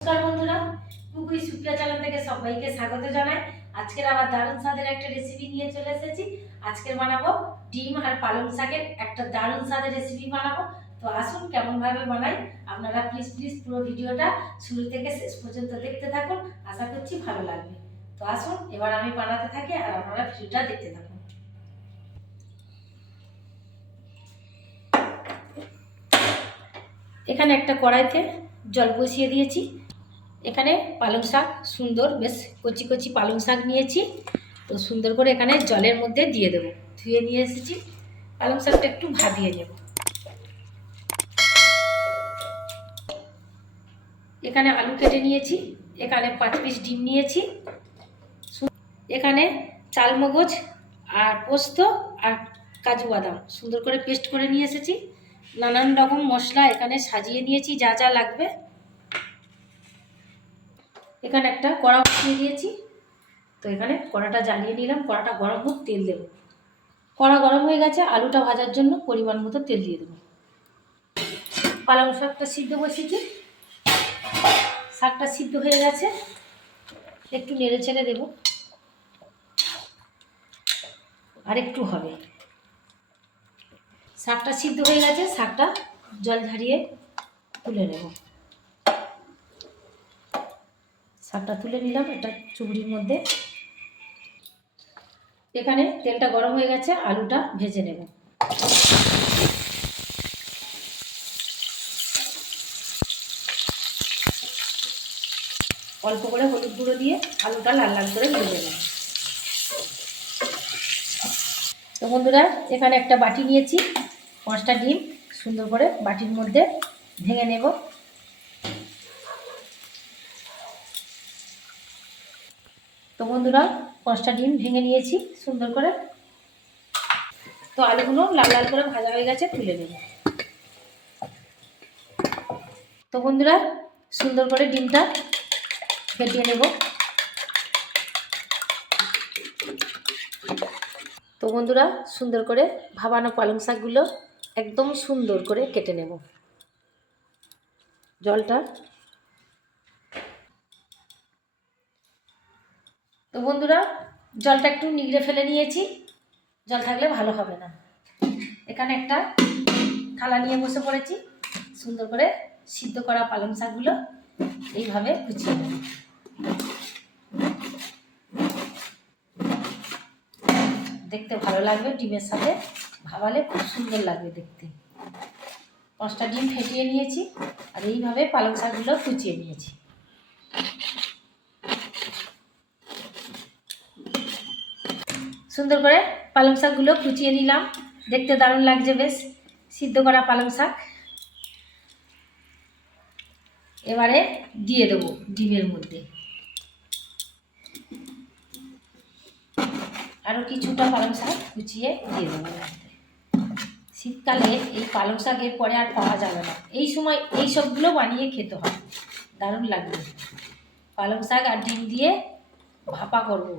নমস্কার বন্ধুরা, কুকুই সুপ্রিয়া চ্যানেল থেকে সবাইকে স্বাগত জানাই। আজকের আবার দারুণ স্বাদের একটা রেসিপি নিয়ে চলে এসেছি। আজকের বানাবো ডিম আর পালং শাকের একটা দারুণ স্বাদের রেসিপি বানাবো। তো আসুন, কেমন ভাবে বানাই, আপনারা প্লিজ প্লিজ পুরো ভিডিওটা শুরু থেকে শেষ পর্যন্ত দেখতে থাকুন। আশা করছি ভালো লাগবে। তো আসুন, এবার আমি বানাতে থাকি আর আপনারা ভিডিওটা দেখতে থাকুন। এখানে একটা কড়াইতে জল বসিয়ে দিয়েছি। এখানে পালং শাক সুন্দর, বেশ কচি কচি পালং শাক নিয়েছি। তো সুন্দর করে এখানে জলের মধ্যে দিয়ে দেবো। ধুয়ে নিয়ে এসেছি। পালং শাকটা একটু ভাবিয়ে নেব। এখানে আলু কেটে নিয়েছি। এখানে পাঁচ পিস ডিম নিয়েছি। এখানে চালমগজ আর পোস্ত আর কাজু বাদাম সুন্দর করে পেস্ট করে নিয়ে এসেছি। নানান রকম মশলা এখানে সাজিয়ে নিয়েছি। যা যা লাগবে এখানে একটা কড়া বসিয়ে দিয়েছি। তো এখানে কড়াটা জ্বালিয়ে নিলাম, কড়াটা গরম হোক তেল দেবো। কড়া গরম হয়ে গেছে, আলুটা ভাজার জন্য পরিমাণ মতো তেল দিয়ে দেবো। পালং শাকটা সিদ্ধ বসিয়েছি। শাকটা সিদ্ধ হয়ে গেছে, একটু নেড়ে ছেড়ে দেবো। আর একটু হবে। শাকটা সিদ্ধ হয়ে গেছে, শাকটা জল ঝারিয়ে তুলে নেব। শাকটা তুলে নিলাম এটা চুবড়ির মধ্যে। এখানে তেলটা গরম হয়ে গেছে, আলুটা ভেজে নেব। অল্প করে হলুদ গুঁড়ো দিয়ে আলুটা লাল লাল করে ভেজে নেব। তো বন্ধুরা, এখানে একটা বাটি নিয়েছি, পাঁচটা ডিম, সুন্দর করে বাটির মধ্যে ভেঙে নেব। বন্ধুরা, পাঁচটা ডিম ভেঙে নিয়েছি, সুন্দর করে। তো আলুগুলো লাল লাল করে ভাজা হয়ে গেছে, তুলে নেব। তো বন্ধুরা, সুন্দর করে ডিমটা ফেটিয়ে নেব। তো বন্ধুরা, সুন্দর করে ভাবানো পালং শাকগুলো একদম সুন্দর করে কেটে নেব। জলটা বন্ধুরা, জলটা একটু নিগড়ে ফেলে নিয়েছি। জল থাকলে ভালো হবে না। এখানে একটা থালা নিয়ে বসে পড়েছি। সুন্দর করে সিদ্ধ করা পালং শাকগুলো এইভাবে কুচিয়ে নেব। দেখতে ভালো লাগবে, ডিমের সাথে ভাবালে খুব সুন্দর লাগবে দেখতে। পাঁচটা ডিম ফেটিয়ে নিয়েছি আর এইভাবে পালং শাকগুলো কুচিয়ে নিয়েছি। সুন্দর করে পালং শাকগুলো কুচিয়ে নিলাম। দেখতে দারুণ লাগছে বেশ। সিদ্ধ করা পালং শাক। এবারে দিয়ে দেবো ডিমের মধ্যে। আরও কিছুটা পালং শাক কুচিয়ে দিয়ে দেবো। শীতকালে এই পালং শাক পরে আর পাওয়া যাবে না। এই সময় এই সবগুলো বানিয়ে খেতে হয়। দারুণ লাগবে। পালং শাক আর ডিম দিয়ে ভাপা করব।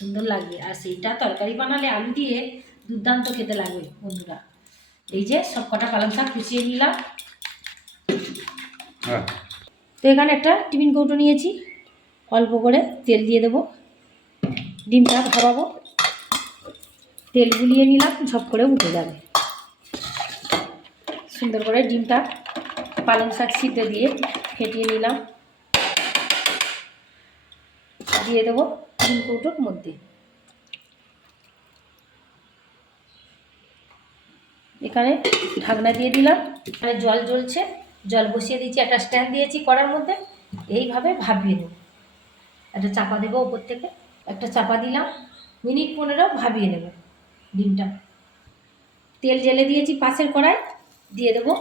সুন্দর লাগবে। আর সেইটা তরকারি বানালে আলু দিয়ে দুর্দান্ত খেতে লাগবে বন্ধুরা। এই যে সব কটা পালং শাক কুচিয়ে নিলাম। হ্যাঁ। তো এখানে একটা টিফিন কৌটো নিয়েছি। অল্প করে তেল দিয়ে দেবো। ডিমটা ভাবাবো। তেল গুলিয়ে নিলাম ঝপ করে উঠে যাবে। সুন্দর করে ডিমটা পালং শাক সিদ্ধ দিয়ে ফেটিয়ে নিলাম। দিয়ে দেবো। টিফিন কৌটোর মধ্যে এখানে ঢাকনা দিয়ে দিলাম। এখানে জল জ্বলছে। জল বসিয়ে দিয়েছি, একটা স্ট্যান্ড দিয়েছি কড়ার মধ্যে। এইভাবে ভাবিয়ে নেব একটা চাপা দেবো ওপর থেকে। একটা চাপা দিলাম। মিনিট পনেরো ভাবিয়ে নেব ডিমটা। তেল জেলে দিয়েছি পাশের কড়াই। দিয়ে দেবো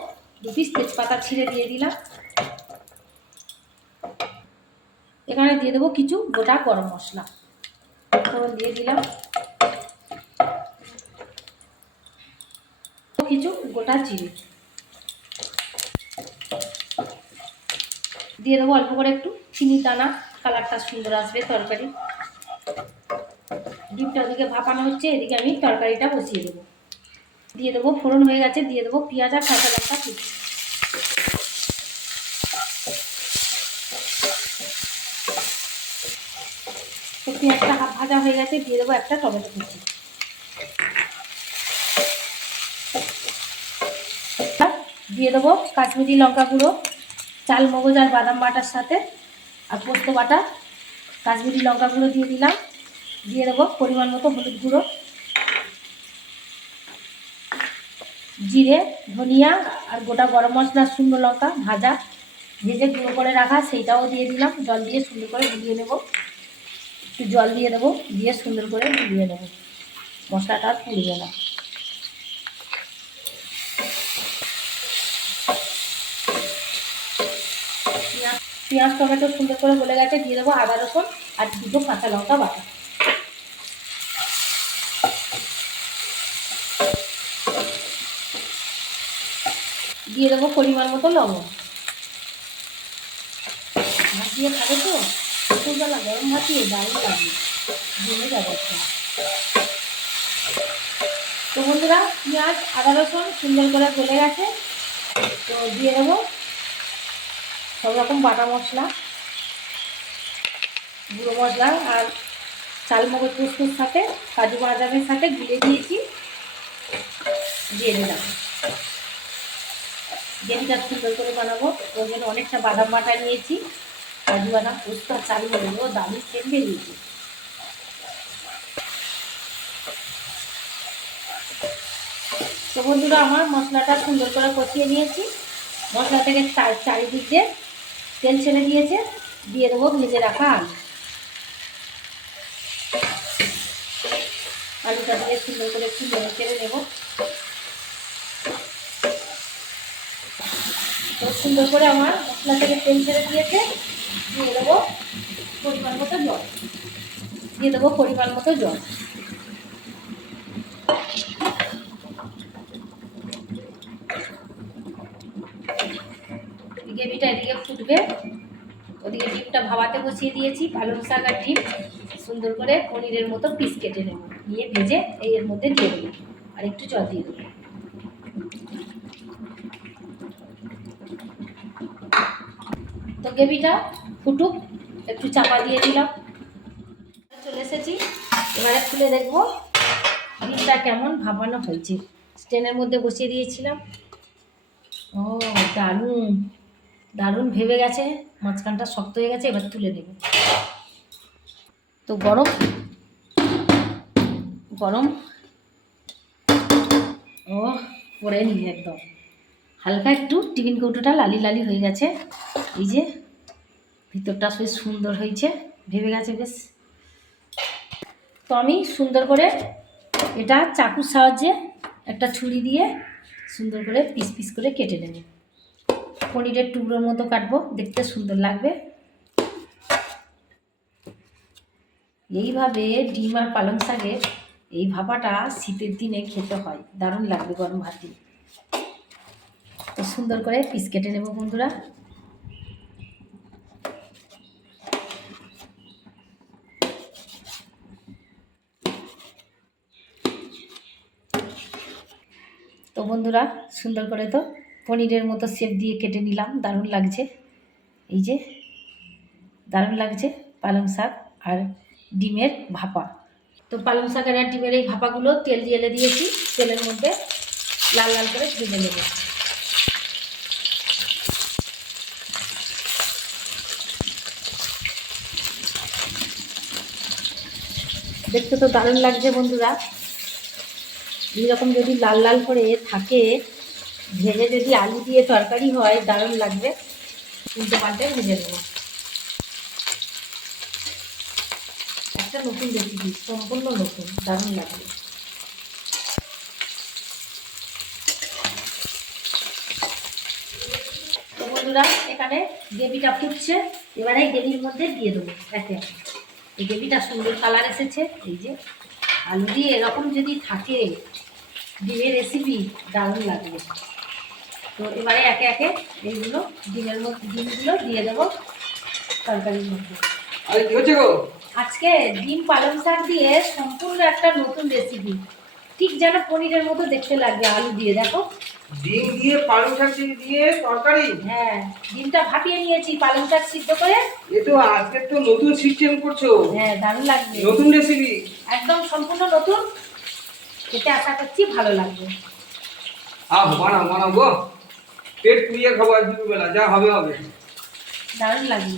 দু পিস তেজপাতা ছিঁড়ে দিয়ে দিলাম। এখানে দিয়ে দেবো কিছু গোটা গরম মশলা। তখন দিয়ে দিলাম। কিছু গোটা চিনি দিয়ে দেবো অল্প করে একটু চিনি টানা কালারটা সুন্দর আসবে তরকারি। ডিমটা ওদিকে ভাপানো হচ্ছে, এদিকে আমি তরকারিটা বসিয়ে দেবো। দিয়ে দেবো ফোড়ন হয়ে গেছে, দিয়ে দেবো পেঁয়াজ আর কাঁচা লঙ্কা কুচি। তো পেঁয়াজটা হাফ ভাজা হয়ে গেছে, দিয়ে দেবো একটা টমেটো কুচি। দিয়ে দেবো কাশ্মীরি লঙ্কা গুঁড়ো, চাল, মগজ আর বাদাম বাটার সাথে, আর পোস্ত বাটা। কাশ্মীরি লঙ্কা গুঁড়ো দিয়ে দিলাম। দিয়ে দেবো পরিমাণ মতো হলুদ গুঁড়ো। জিরে, ধনিয়া আর গোটা গরম মশলা, শুকনো লঙ্কা, ভাজা, ভেজে গুঁড়ো করে রাখা, সেইটাও দিয়ে দিলাম। জল দিয়ে সুন্দর করে গুলিয়ে নেব। একটু জল দিয়ে দেবো, দিয়ে সুন্দর করে গুলিয়ে নেব। মশলাটা আর পুড়বে না। পেঁয়াজ- টমেটো সুন্দর করে গলে গেছে, দিয়ে দেবো আদা, রসুন আর দুটো কাঁচা লঙ্কা বাটা। দিয়ে দেবো পরিমাণ মতো লবণ। দিয়ে খাবে তো? দুপুরবেলা গরম ভাত দিয়ে দারুণ লাগবে জমে যাবে তো বন্ধুরা, পেঁয়াজ, আদা, রসুন সুন্দর করে গলে গেছে। তো দিয়ে দেবো সব রকম বাটা মশলা, গুঁড়ো মশলা আর চাল মগজ সাথে, কাজু বাদামের সাথে গুলে দিয়েছি। দিয়ে দিলাম। গ্রেভিটা সুন্দর করে বানাবো। ওর জন্য অনেকটা বাদাম বাটা নিয়েছি। কাজু বাদাম পোস্ত আর চাল ও দামি সেম বেরিয়েছে তো বন্ধুরা, আমার মশলাটা সুন্দর করে কষিয়ে নিয়েছি। মশলা থেকে চার- চারিদিক দিয়ে তেল ছেড়ে দিয়েছে, দিয়ে দেবো ভেজে রাখা আলু। আলুটা দিয়ে সুন্দর করে একটু নেড়ে চেড়ে নেব। সুন্দর করে আমার মশলা থেকে তেল ছেড়ে দিয়েছে। দিয়ে দেবো পরিমাণ মতো জল। দিয়ে দেবো পরিমাণ মতো জল। গ্রেভিটা এদিকে ফুটবে। ওদিকে ডিমটা ভাবাতে বসিয়ে দিয়েছি, পালং শাক আর ডিম। সুন্দর করে পনিরের মতো পিস কেটে নেব। নিয়ে ভেজে এই এর মধ্যে দিয়ে দেবো। আর একটু জল দিয়ে দেবো। তো গ্রেভিটা ফুটুক, একটু চাপা দিয়ে দিলাম। চলে এসেছি। এবারে খুলে দেখব ডিমটা কেমন ভাবানো হয়েছে। স্টেনের মধ্যে বসিয়ে দিয়েছিলাম। ও, দারুণ। দারুণ ভেবে গেছে। মাঝখানটা শক্ত হয়ে গেছে, এবার তুলে নেব। তো গরম। গরম। ও পরে নি একদম। হালকা একটু টিফিন কৌটোটা লালি লালি হয়ে গেছে। এই যে ভিতরটা বেশ সুন্দর হয়েছে, ভেবে গেছে বেশ। তো আমি সুন্দর করে এটা চাকুর সাহায্যে একটা ছুরি দিয়ে সুন্দর করে পিস পিস করে কেটে নেব। পনিরের টুকরোর মতো কাটবো, দেখতে সুন্দর লাগবে। এইভাবে ডিম আর পালং শাকের এই ভাপাটা শীতের দিনে খেতে হয়, দারুণ লাগবে গরম ভাত। তো সুন্দর করে পিস কেটে নেব বন্ধুরা তো বন্ধুরা, সুন্দর করে তো পনিরের মতো শেপ দিয়ে কেটে নিলাম, দারুণ লাগছে। এই যে, দারুণ লাগছে পালং শাক আর ডিমের ভাপা। তো পালং শাকের আর ডিমের এই ভাপাগুলো তেল জেলে দিয়েছি, তেলের মধ্যে লাল লাল করে ভেজে নেব। দেখতে তো দারুণ লাগছে বন্ধুরা। এইরকম যদি লাল লাল করে থাকে, ভেজে যদি আলু দিয়ে তরকারি হয়, দারুণ লাগবে। উল্টে পাল্টে ভেজে নেব। একটা নতুন রেসিপি সম্পূর্ণ নতুন, দারুণ লাগবে। এখানে গ্রেভিটা ফুটছে। এবারে গ্রেভির মধ্যে দিয়ে দেবো একে এই গ্রেভিটা সুন্দর কালার এসেছে। এই যে আলু দিয়ে এরকম যদি থাকে ডিমের রেসিপি দারুণ লাগবে তো এবারে একে একে এইগুলো ডিমের মধ্যে ডিমগুলো দিয়ে দেবো তরকারির মধ্যে। আজকে ডিম পালং শাক দিয়ে সম্পূর্ণ একটা নতুন রেসিপি ঠিক যেন পনিরের মতো দেখতে লাগবে আলু দিয়ে দেখো। ডিম দিয়ে পালং শাক দিয়ে তরকারি? হ্যাঁ ডিমটা ভাপিয়ে নিয়েছি পালং শাক সিদ্ধ করে। এ তো আজকে তো নতুন সিস্টেম করছ। হ্যাঁ দারুণ লাগবে। নতুন রেসিপি একদম সম্পূর্ণ নতুন। খেতে আশা করছি ভালো লাগবে। আহ বানাও বানাও গো। পেট পুড়িয়ে খাব আজ দুপুরবেলা যা হবে হবে। দারুণ লাগবে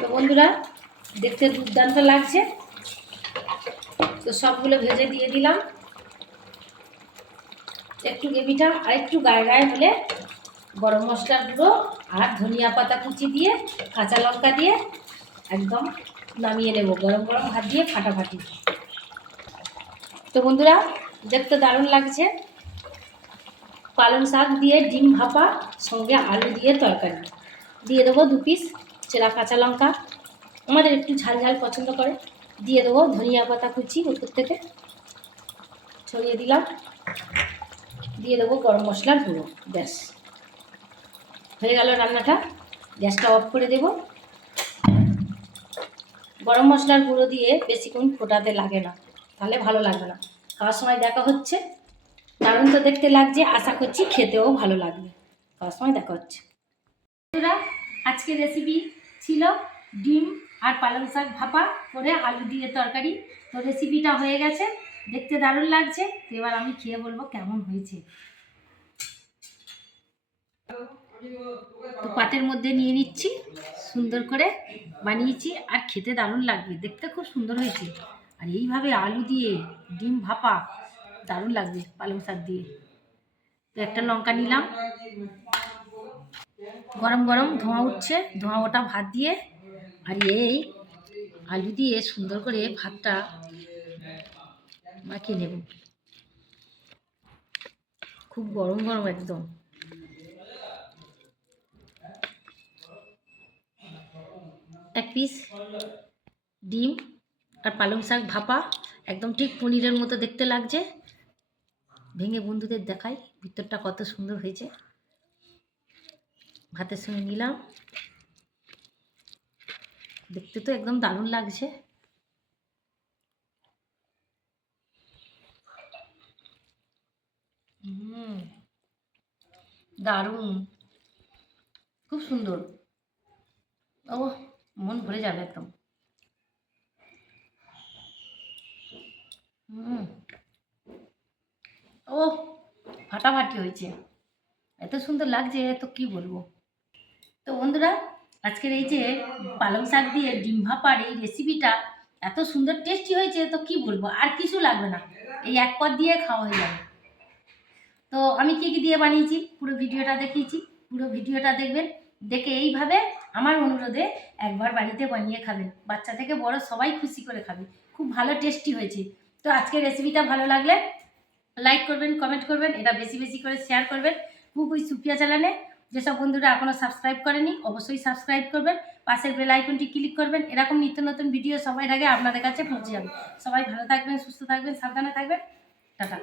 তো বন্ধুরা দেখতে দুর্দান্ত লাগছে। তো সবগুলো ভেজে দিয়ে দিলাম। একটু গ্রেভিটা আর একটু গায়ে গায়ে হলে গরম মশলার গুঁড়ো আর ধনিয়া পাতা কুচি দিয়ে কাঁচা লঙ্কা দিয়ে একদম নামিয়ে নেব, গরম গরম ভাত দিয়ে ফাটাফাটি। তো বন্ধুরা, দেখতে দারুণ লাগছে। পালং শাক দিয়ে ডিম ভাপা, সঙ্গে আলু দিয়ে তরকারি। দিয়ে দেবো দু পিস চেরা কাঁচা লঙ্কা। আমাদের একটু ঝাল ঝাল পছন্দ করে। দিয়ে দেবো ধনিয়া পাতা কুচি উপর থেকে। ছড়িয়ে দিলাম। দিয়ে দেবো গরম মশলার গুঁড়ো, ব্যাস। হয়ে গেল রান্নাটা। গ্যাসটা অফ করে দেব। গরম মশলার গুঁড়ো দিয়ে বেশিক্ষণ ফোটাতে লাগে না, তাহলে ভালো লাগবে না। খাওয়ার সময় দেখা হচ্ছে, দারুণ তো দেখতে লাগছে, আশা করছি খেতেও ভালো লাগবে। খাওয়ার সময় দেখা হচ্ছে। আজকের রেসিপি ছিল ডিম আর পালং শাক ভাপা করে আলু দিয়ে তরকারি। তো রেসিপিটা হয়ে গেছে, দেখতে দারুণ লাগছে। তো এবার আমি খেয়ে বলব কেমন হয়েছে। তো পাতের মধ্যে নিয়ে নিচ্ছি, সুন্দর করে বানিয়েছি আর খেতে দারুণ লাগবে, দেখতে খুব সুন্দর হয়েছে। আর এইভাবে আলু দিয়ে, ডিম ভাপা, দারুণ লাগবে পালং শাক দিয়ে। তো একটা লঙ্কা নিলাম। গরম গরম ধোঁয়া উঠছে, ধোঁয়া ওটা ভাত দিয়ে। আর এই আলু দিয়ে সুন্দর করে ভাতটা মাখিয়ে নেব। খুব গরম গরম একদম। এক পিস ডিম আর পালং শাক ভাপা, একদম ঠিক পনিরের মতো দেখতে লাগছে। ভেঙে বন্ধুদের দেখাই, ভিতরটা কত সুন্দর হয়েছে। ভাতের সঙ্গে নিলাম। দেখতে তো একদম দারুণ লাগছে। দারুণ। খুব সুন্দর। ও মন ভরে যাবে একদম। হুম। ও, ফাটাফাটি হয়েছে। এত সুন্দর লাগছে, তো কি বলব? তো বন্ধুরা, আজকের এই যে পালং শাক দিয়ে ডিম ভাপার এই রেসিপিটা এত সুন্দর টেস্টি হয়েছে, তো কি বলব? আর কিছু লাগবে না। এই এক পদ দিয়ে খাওয়া হয়ে যাবে। তো আমি কি কি দিয়ে বানিয়েছি? পুরো ভিডিওটা দেখিয়েছি। পুরো ভিডিওটা দেখবেন। দেখে এইভাবে আমার অনুরোধে একবার বাড়িতে বানিয়ে খাবেন বাচ্চা থেকে বড় সবাই খুশি করে খাবে। খুব ভালো টেস্টি হয়েছে। তো আজকের রেসিপিটা ভালো লাগলে লাইক করবেন কমেন্ট করবেন, এটা বেশি বেশি করে শেয়ার করবেন। খুব কুকুই সুপিয়া চ্যানেলে। যেসব বন্ধুরা এখনও সাবস্ক্রাইব করেনি, অবশ্যই সাবস্ক্রাইব করবেন। পাশের বেল আইকনটি ক্লিক করবেন। এরকম নিত্য নতুন ভিডিও সবাই আগে আপনাদের কাছে পৌঁছে যাবে। সবাই ভালো থাকবেন, সুস্থ থাকবেন, সাবধানে থাকবেন। টাটা।